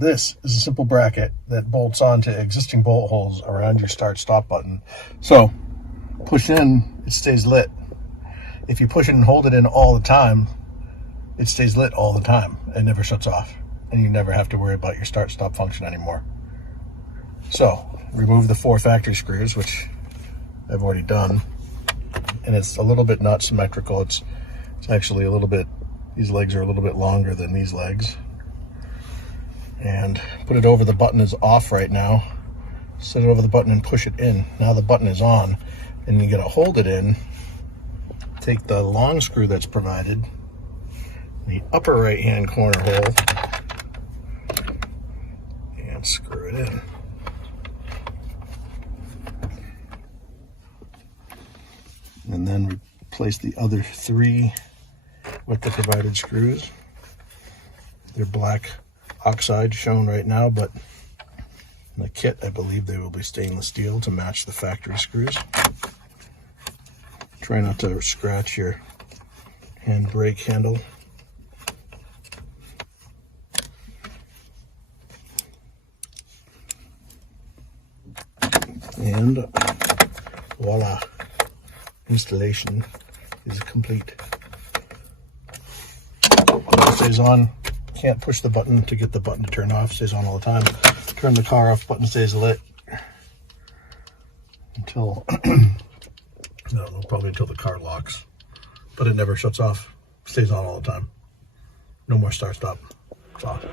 This is a simple bracket that bolts onto existing bolt holes around your start-stop button. So push in, it stays lit. If you push it and hold it in all the time, it stays lit all the time. It never shuts off, and you never have to worry about your start-stop function anymore. So remove the 4 factory screws, which I've already done, and it's a little bit not symmetrical. It's actually a little bit, these legs are a little bit longer than these legs. And put it over the button is off right now. Set it over the button and push it in. Now the button is on, and you're gonna hold it in. Take the long screw that's provided, the upper right hand corner hole, and screw it in. And then replace the other 3 with the provided screws. They're black oxide shown right now, but in the kit I believe they will be stainless steel to match the factory screws. Try not to scratch your handbrake handle. And voila, installation is complete. It stays on. Can't push the button to get the button to turn off. Stays on all the time. Turn the car off, button stays lit until I don't know, probably until the car locks. But it never shuts off. Stays on all the time. No more start stop. It's off.